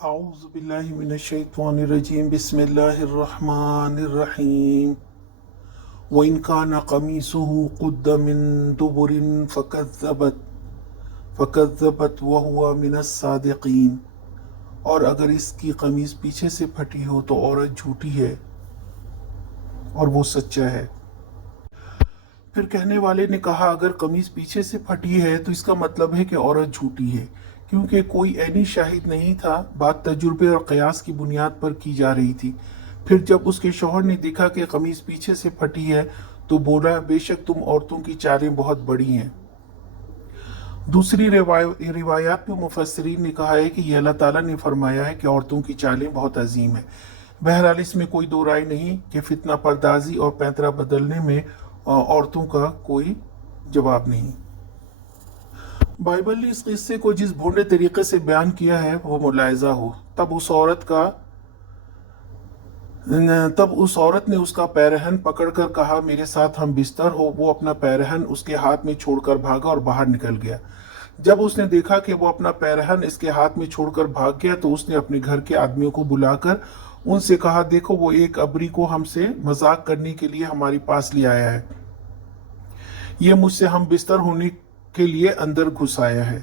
أعوذ بالله من الشيطان الرجيم بسم الله الرحمن الرحيم وإن كان قميصه قد من دبر فكذبت وهو من الصادقين۔ اور اگر اس کی قمیص پیچھے سے پھٹی ہو تو عورت جھوٹی ہے اور وہ سچا ہے۔ پھر کہنے والے نے کہا اگر قمیص پیچھے سے پھٹی ہے تو اس کا مطلب ہے کہ عورت جھوٹی ہے، کیونکہ کوئی عینی شاہد نہیں تھا، بات تجربے اور قیاس کی بنیاد پر کی جا رہی تھی۔ پھر جب اس کے شوہر نے دیکھا کہ قمیص پیچھے سے پھٹی ہے تو بولا بے شک تم عورتوں کی چالیں بہت بڑی ہیں۔ دوسری روایات میں مفسرین نے کہا ہے کہ یہ اللہ تعالیٰ نے فرمایا ہے کہ عورتوں کی چالیں بہت عظیم ہیں۔ بہرحال اس میں کوئی دو رائے نہیں کہ فتنہ پردازی اور پیترا بدلنے میں عورتوں کا کوئی جواب نہیں۔ بائبل نے اس قصے کو جس بھونڈے طریقے سے بیان کیا ہے وہ ملاحظہ ہو۔ تب اس عورت نے اس کا پیرہن پکڑ کر کہا میرے ساتھ ہم بستر ہو۔ وہ اپنا پیرہن اس کے ہاتھ میں چھوڑ کر بھاگا اور باہر نکل گیا۔ جب اس نے دیکھا کہ وہ اپنا پیرہن اس کے ہاتھ میں چھوڑ کر بھاگ گیا تو اس نے اپنے گھر کے آدمیوں کو بلا کر ان سے کہا دیکھو وہ ایک ابری کو ہم سے مذاق کرنے کے لیے ہمارے پاس لے آیا ہے، یہ مجھ سے ہم بستر ہونے کے لیے اندر گھس آیا ہے۔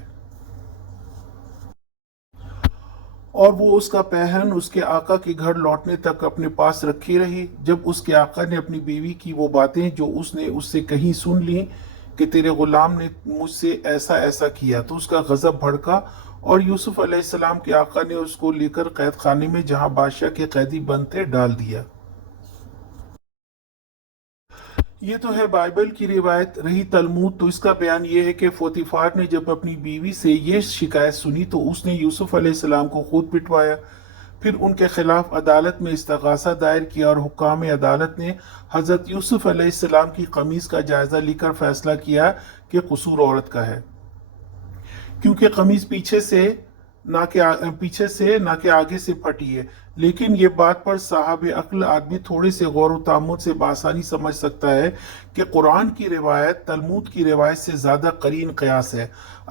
اور وہ اس کا پیرہن اس کے آقا کے گھر لوٹنے تک اپنے پاس رکھی رہی۔ جب اس کے آقا نے اپنی بیوی کی وہ باتیں جو اس نے اس سے کہیں سن لیں کہ تیرے غلام نے مجھ سے ایسا ایسا کیا تو اس کا غضب بھڑکا اور یوسف علیہ السلام کے آقا نے اس کو لے کر قید خانے میں جہاں بادشاہ کے قیدی بند تھے ڈال دیا۔ یہ تو ہے بائبل کی روایت۔ رہی تلمود تو اس کا بیان یہ ہے کہ پوتیفار نے جب اپنی بیوی سے یہ شکایت سنی تو اس نے یوسف علیہ السلام کو خود پٹوایا، پھر ان کے خلاف عدالت میں استغاثہ دائر کیا اور حکام عدالت نے حضرت یوسف علیہ السلام کی قمیص کا جائزہ لے کر فیصلہ کیا کہ قصور عورت کا ہے، کیونکہ قمیص پیچھے سے نہ کہ آگے سے پھٹی ہے۔ لیکن یہ بات پر صاحب عقل آدمی تھوڑے سے غور و تامل سے بآسانی سمجھ سکتا ہے کہ قرآن کی روایت تلمود کی روایت سے زیادہ قرین قیاس ہے۔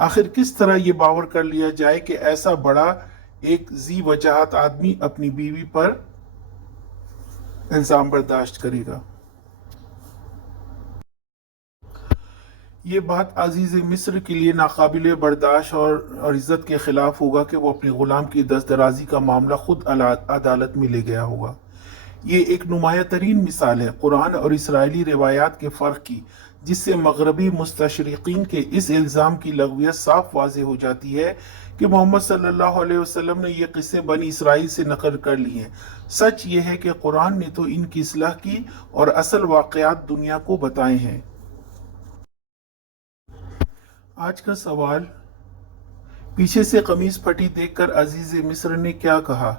آخر کس طرح یہ باور کر لیا جائے کہ ایسا بڑا ایک ذی وجاہت آدمی اپنی بیوی پر الزام برداشت کرے گا؟ یہ بات عزیز مصر کے لیے ناقابل برداشت اور عزت کے خلاف ہوگا کہ وہ اپنے غلام کی دست درازی کا معاملہ خود عدالت میں لے گیا ہوگا۔ یہ ایک نمایاں ترین مثال ہے قرآن اور اسرائیلی روایات کے فرق کی، جس سے مغربی مستشرقین کے اس الزام کی لغویت صاف واضح ہو جاتی ہے کہ محمد صلی اللہ علیہ وسلم نے یہ قصے بنی اسرائیل سے نقل کر لی ہیں۔ سچ یہ ہے کہ قرآن نے تو ان کی اصلاح کی اور اصل واقعات دنیا کو بتائے ہیں۔ آج کا سوال، پیچھے سے قمیص پھٹی دیکھ کر عزیز مصر نے کیا کہا؟